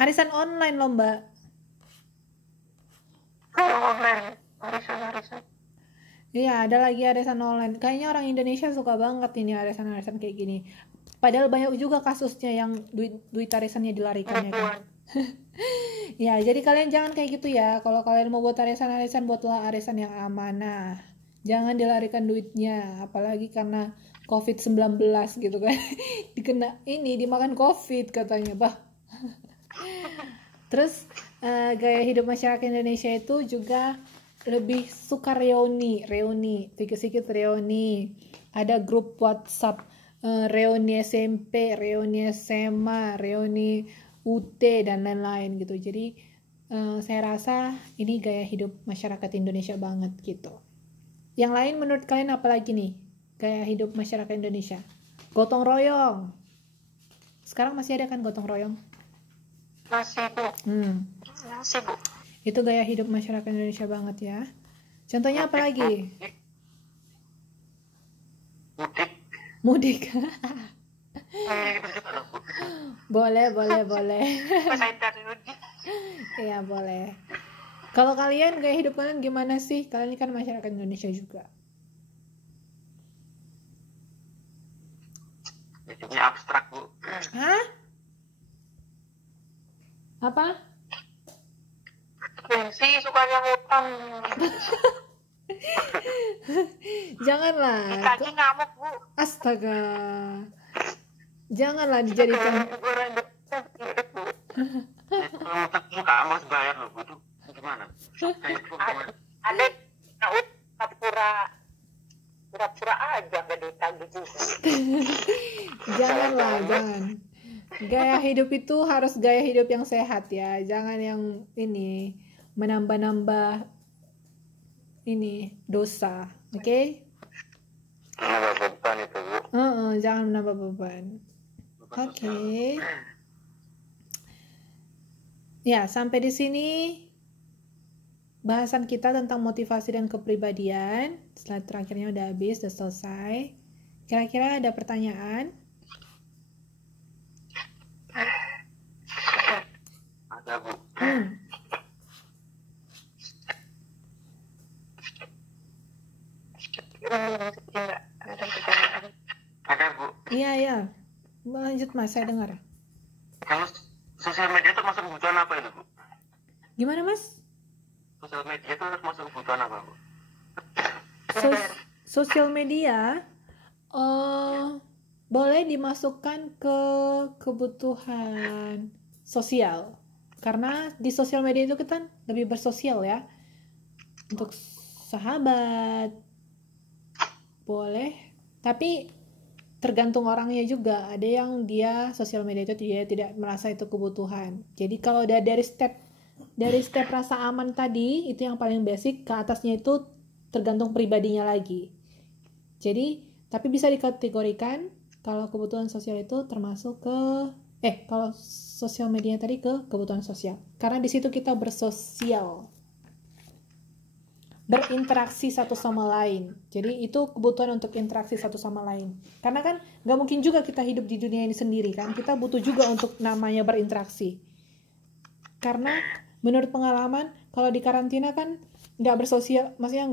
Arisan online loh Mbak. Online. Arisan. Iya, ada lagi arisan online. Kayaknya orang Indonesia suka banget ini arisan-arisan kayak gini. Padahal banyak juga kasusnya yang duit arisannya dilarikan ya kan. Ya, jadi kalian jangan kayak gitu ya. Kalau kalian mau buat arisan-arisan, buatlah arisan yang amanah. Jangan dilarikan duitnya, apalagi karena COVID-19 gitu kan. Dimakan COVID katanya, bah. Terus gaya hidup masyarakat Indonesia itu juga lebih suka reuni, sedikit reuni. Ada grup WhatsApp reuni SMP, reuni SMA, reuni UT dan lain-lain gitu. Jadi saya rasa ini gaya hidup masyarakat Indonesia banget gitu. Yang lain menurut kalian apa lagi nih gaya hidup masyarakat Indonesia? Gotong royong. Sekarang masih ada kan gotong royong? Masih, Bu. Masih, Bu. Itu gaya hidup masyarakat Indonesia banget ya. Contohnya apa lagi? Mudik. Boleh. Iya, boleh. Kalau kalian gaya hidup kalian gimana sih? Kalian kan masyarakat Indonesia juga. Hidupnya abstrak, Bu. Hah? Apa? Sih sukanya ngutang. Janganlah. Ditagih ngamuk, Bu. Astaga. Janganlah dijadikan. Muka amas bayar loh, Bu. Itu gimana? Ada pura-pura aja nggak ditagih juga. Jangan. Gaya hidup itu harus gaya hidup yang sehat ya. Jangan yang ini menambah-nambah ini dosa, oke? Okay? Menambah beban itu, Bu. Jangan menambah beban. Oke. Ya, sampai di sini bahasan kita tentang motivasi dan kepribadian. Slide terakhirnya udah habis, udah selesai. Kira-kira ada pertanyaan? Ada, Bu. Ada, Bu. Iya. Lanjut Mas, saya dengar. Kalau sosial media itu masuk kebutuhan apa itu, Bu? Gimana Mas? Sosial media itu masuk kebutuhan apa, Bu? Sosial media boleh dimasukkan ke kebutuhan sosial. Karena di sosial media itu kita lebih bersosial ya. Untuk sahabat boleh, tapi tergantung orangnya juga. Ada yang dia sosial media itu dia tidak merasa itu kebutuhan. Jadi kalau udah dari step rasa aman tadi, itu yang paling basic, ke atasnya itu tergantung pribadinya lagi. Jadi tapi bisa dikategorikan kalau kebutuhan sosial itu termasuk ke kalau sosial media tadi ke kebutuhan sosial. Karena di situ kita bersosial, berinteraksi satu sama lain. Jadi itu kebutuhan untuk interaksi satu sama lain. Karena kan nggak mungkin juga kita hidup di dunia ini sendiri kan. Kita butuh juga untuk namanya berinteraksi. Karena menurut pengalaman kalau di karantina kan nggak bersosial, maksudnya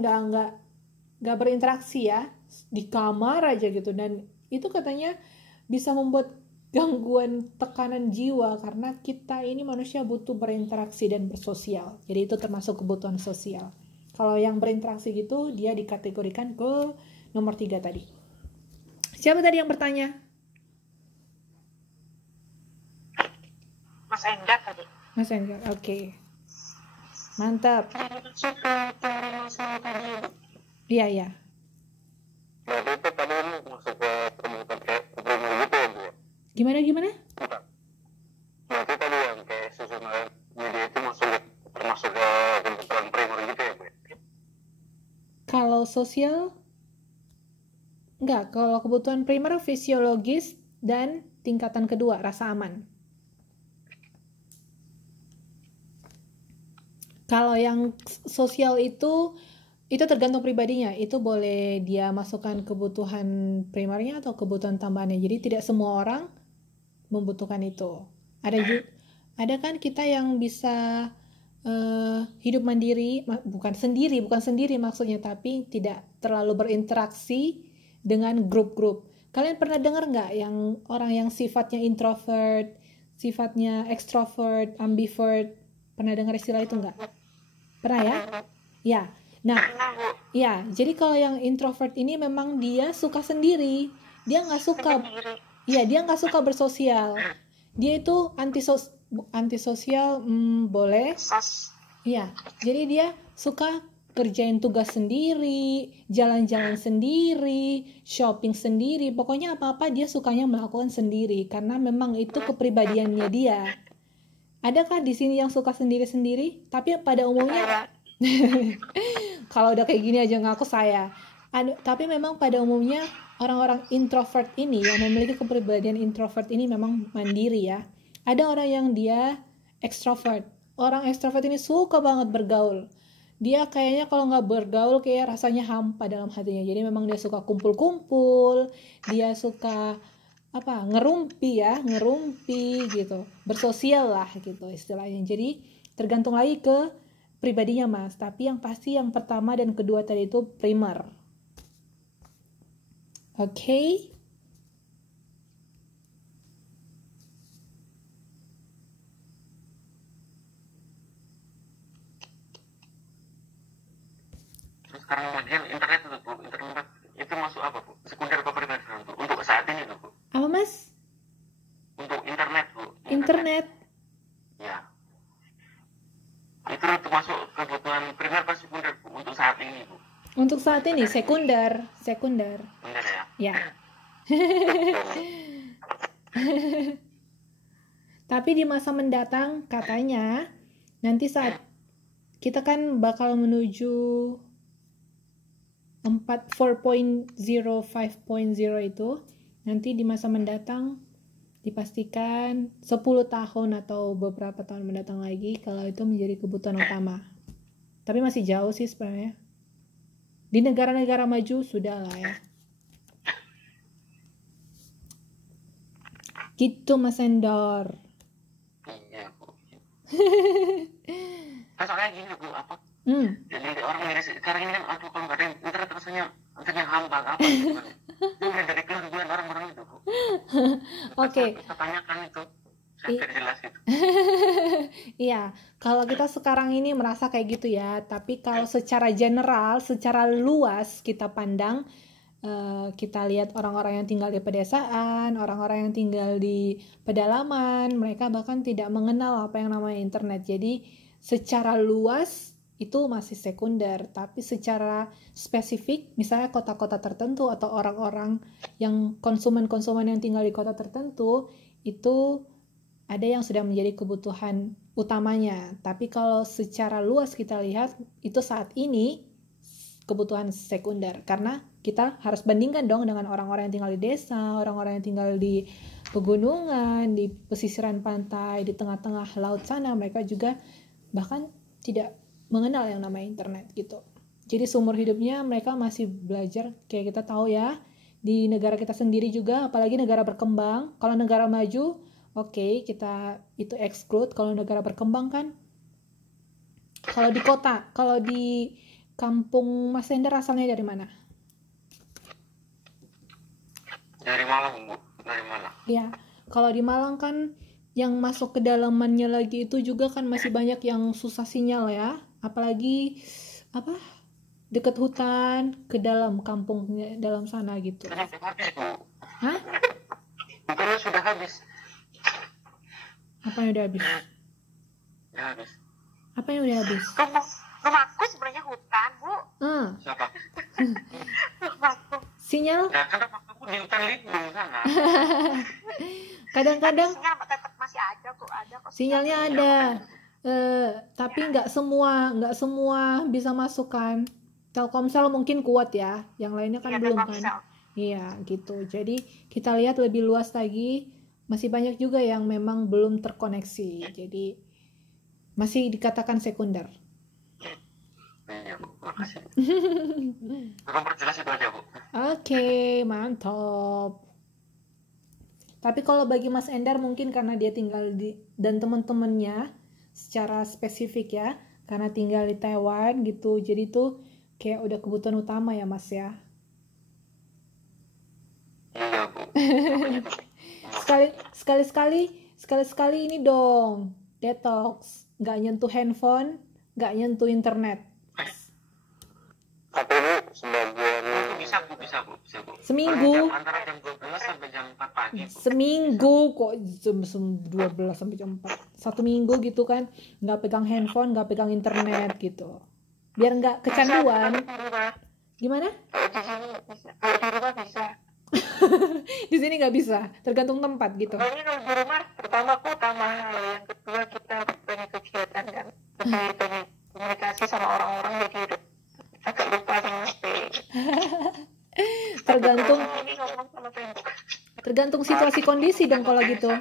nggak berinteraksi ya, di kamar aja gitu. Dan itu katanya bisa membuat gangguan tekanan jiwa karena kita ini manusia butuh berinteraksi dan bersosial. Jadi itu termasuk kebutuhan sosial. Kalau yang berinteraksi gitu, dia dikategorikan ke nomor 3 tadi. Siapa tadi yang bertanya? Mas Endar tadi. Mas Endar, oke. Mantap. Iya. Berarti itu tadi masuk ke kebutuhan gitu ya, Bu? Gimana? Berarti tadi yang kayak sosial media itu termasuk ke kebutuhan primer gitu ya, Bu? Kalau sosial enggak, kalau kebutuhan primer fisiologis dan tingkatan kedua rasa aman. Kalau yang sosial itu tergantung pribadinya. Itu boleh dia masukkan kebutuhan primernya atau kebutuhan tambahannya. Jadi tidak semua orang membutuhkan itu. Ada kan kita yang bisa hidup mandiri, bukan sendiri maksudnya, tapi tidak terlalu berinteraksi dengan grup-grup. Kalian pernah dengar nggak yang orang yang sifatnya introvert, sifatnya extrovert, ambivert? Pernah dengar istilah itu nggak? Pernah ya? Ya. Nah, Pernah, Bu. ya. Jadi kalau yang introvert ini memang dia suka sendiri. Dia nggak suka. Sendiri. Iya, dia nggak suka bersosial. Dia itu antisosial, boleh. Sos. Iya, jadi dia suka kerjain tugas sendiri, jalan-jalan sendiri, shopping sendiri. Pokoknya apa-apa dia sukanya melakukan sendiri karena memang itu kepribadiannya dia. Adakah di sini yang suka sendiri-sendiri? Tapi pada umumnya kalau udah kayak gini aja ngaku saya. Tapi memang pada umumnya orang-orang introvert ini yang memiliki kepribadian introvert ini memang mandiri ya. Ada orang yang dia extrovert. Orang extrovert ini suka banget bergaul. Dia kayaknya kalau nggak bergaul kayak rasanya hampa dalam hatinya. Jadi memang dia suka kumpul-kumpul, dia suka ngerumpi gitu, bersosial lah gitu istilahnya. Jadi tergantung lagi ke pribadinya Mas. Tapi yang pasti yang pertama dan kedua tadi itu primer. Oke. Terus sekarang bagian internet itu Bu, internet itu masuk apa Bu? Sekunder apa primer Bu? Untuk saat ini tuh Bu. Apa Mas? Untuk internet Bu. Internet. Ya. Itu masuk kebutuhan primer apa sekunder Bu untuk saat ini Bu? Untuk saat ini sekunder. Bener ya? Ya. Tapi di masa mendatang katanya nanti saat kita kan bakal menuju 4.0, 5.0 itu, nanti di masa mendatang dipastikan 10 tahun atau beberapa tahun mendatang lagi kalau itu menjadi kebutuhan utama. Tapi masih jauh sih sebenarnya. Di negara-negara maju sudah lah ya. Gitu Mas Endor. Iya Bu. Soalnya gini Bu, apa? Jadi orang ini sekarang ini kan aduh kalau nggak ada internet rasanya hampa apa gitu kan. Itu dari kelebihan orang-orang itu Bu. Oke. Kita tanyakan itu. Saya jelas itu. Iya, kalau kita sekarang ini merasa kayak gitu ya, tapi kalau secara general, secara luas kita pandang, kita lihat orang-orang yang tinggal di pedesaan, orang-orang yang tinggal di pedalaman, mereka bahkan tidak mengenal apa yang namanya internet. Jadi secara luas itu masih sekunder, tapi secara spesifik, misalnya kota-kota tertentu atau orang-orang yang konsumen-konsumen yang tinggal di kota tertentu, itu ada yang sudah menjadi kebutuhan utamanya. Tapi kalau secara luas kita lihat, itu saat ini kebutuhan sekunder. Karena kita harus bandingkan dong dengan orang-orang yang tinggal di desa, orang-orang yang tinggal di pegunungan, di pesisiran pantai, di tengah-tengah laut sana. Mereka juga bahkan tidak mengenal yang namanya internet gitu. Jadi seumur hidupnya mereka masih belajar, kayak kita tahu ya, di negara kita sendiri juga, apalagi negara berkembang. Kalau negara maju, oke, kita itu exclude. Kalau negara berkembang kan, kalau di kota, kalau di kampung Mas Ender asalnya dari mana? Dari Malang Bu, dari Malang. Ya, kalau di Malang kan yang masuk ke dalamannya lagi itu juga kan masih banyak yang susah sinyal ya. Apalagi dekat hutan, ke dalam kampungnya, dalam sana gitu. Sudah habis Bu. Hah? Internet sudah habis. Apa yang udah habis? Ya habis. Apa yang udah habis? Rumahku sebenarnya hutan, Bu. Siapa? Rumahku. Sinyal? Ya kan aku di hutan lindung sana. Kadang-kadang Sinyal tetap masih ada kok, sinyalnya ada. Tapi nggak semua bisa masuk kan. Telkomsel mungkin kuat ya, yang lainnya kan Iya, belum Telkomsel. kan. Iya gitu. Jadi kita lihat lebih luas lagi, masih banyak juga yang memang belum terkoneksi. Jadi masih dikatakan sekunder. Iya Bu, makasih. Tolong perjelas itu aja Bu. Oke, mantap. Tapi kalau bagi Mas Endar mungkin karena dia tinggal dan teman-temannya secara spesifik ya, karena tinggal di Taiwan gitu, jadi tuh kayak udah kebutuhan utama ya Mas ya. Iya Bu. Sekali ini dong detox, nggak nyentuh handphone, nggak nyentuh internet. Tapi Bu, sebagian bisa Bu. Seminggu. Antara jam 12 sampai jam 4 pagi. Seminggu kok jam 12 sampai jam 4. 1 minggu gitu kan, nggak pegang handphone, nggak pegang internet gitu. Biar nggak kecanduan. Gimana? Kalau di rumah bisa. Di sini nggak bisa, tergantung tempat gitu. Soalnya kalau di rumah, pertama hal, yang kedua kita banyak kegiatan kan, kita banyak komunikasi sama orang-orang, jadi udah agak lupa sama HP. Tergantung situasi kondisi dong kalau gitu.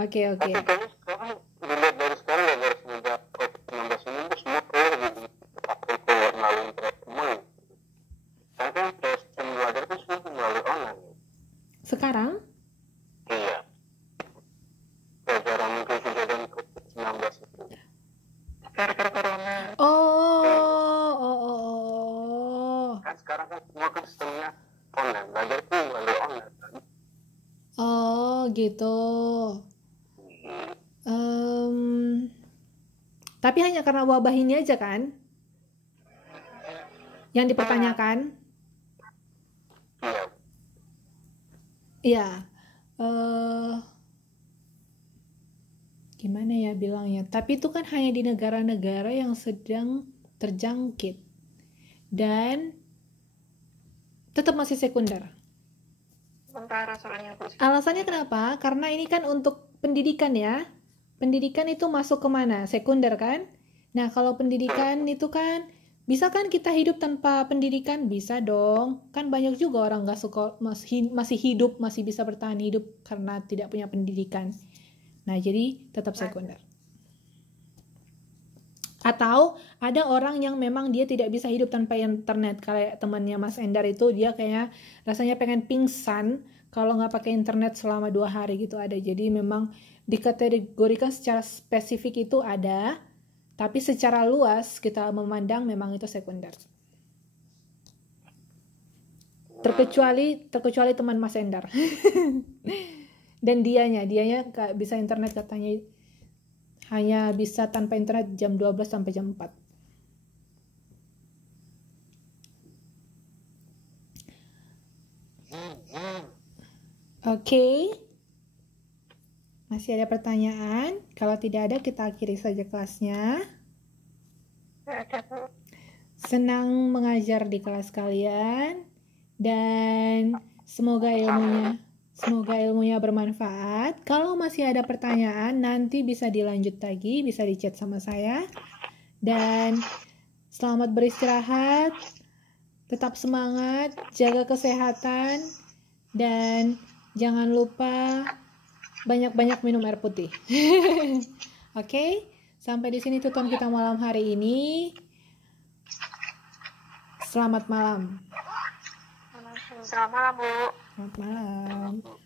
Oke. Tapi kayaknya sekarang dilihat dari sekarang ya, dari semenjak COVID-19 ini tuh semua keluar jadi pakai keluar melalui internet semua. Saya kan sistem belajar itu semua melalui online. Sekarang? Iya. Gara-gara mungkin kejadian COVID-19 itu. Gara-gara corona. Kan sekarang kan semua kan sistemnya online, belajar itu melalui online kan. Oh gitu. Tapi hanya karena wabah ini aja kan yang dipertanyakan? Iya. Gimana ya bilangnya? Tapi itu kan hanya di negara-negara yang sedang terjangkit dan tetap masih sekunder. Sementara soalnya Bu. Alasannya kenapa? Karena ini kan untuk pendidikan ya. Pendidikan itu masuk kemana? Sekunder kan? Nah kalau pendidikan itu kan bisa kan kita hidup tanpa pendidikan? Bisa dong. Kan banyak juga orang nggak suka masih hidup, masih bisa bertahan hidup karena tidak punya pendidikan. Nah jadi tetap sekunder. Atau ada orang yang memang dia tidak bisa hidup tanpa internet. Kayak temannya Mas Endar itu, dia kayak rasanya pengen pingsan kalau nggak pakai internet selama 2 hari gitu ada. Jadi memang dikategorikan secara spesifik itu ada, tapi secara luas kita memandang memang itu sekunder. Terkecuali teman Mas Endar. Dan dianya nggak bisa internet katanya, hanya bisa tanpa internet jam 12 sampai jam 4. Oke. Masih ada pertanyaan? Kalau tidak ada, kita akhiri saja kelasnya. Senang mengajar di kelas kalian dan semoga ilmunya bermanfaat. Kalau masih ada pertanyaan, nanti bisa dilanjut lagi, bisa di chat sama saya. Dan selamat beristirahat, tetap semangat, jaga kesehatan, dan jangan lupa banyak-banyak minum air putih. Oke, sampai di sini tutorial kita malam hari ini. Selamat malam. Selamat malam Bu. Selamat malam.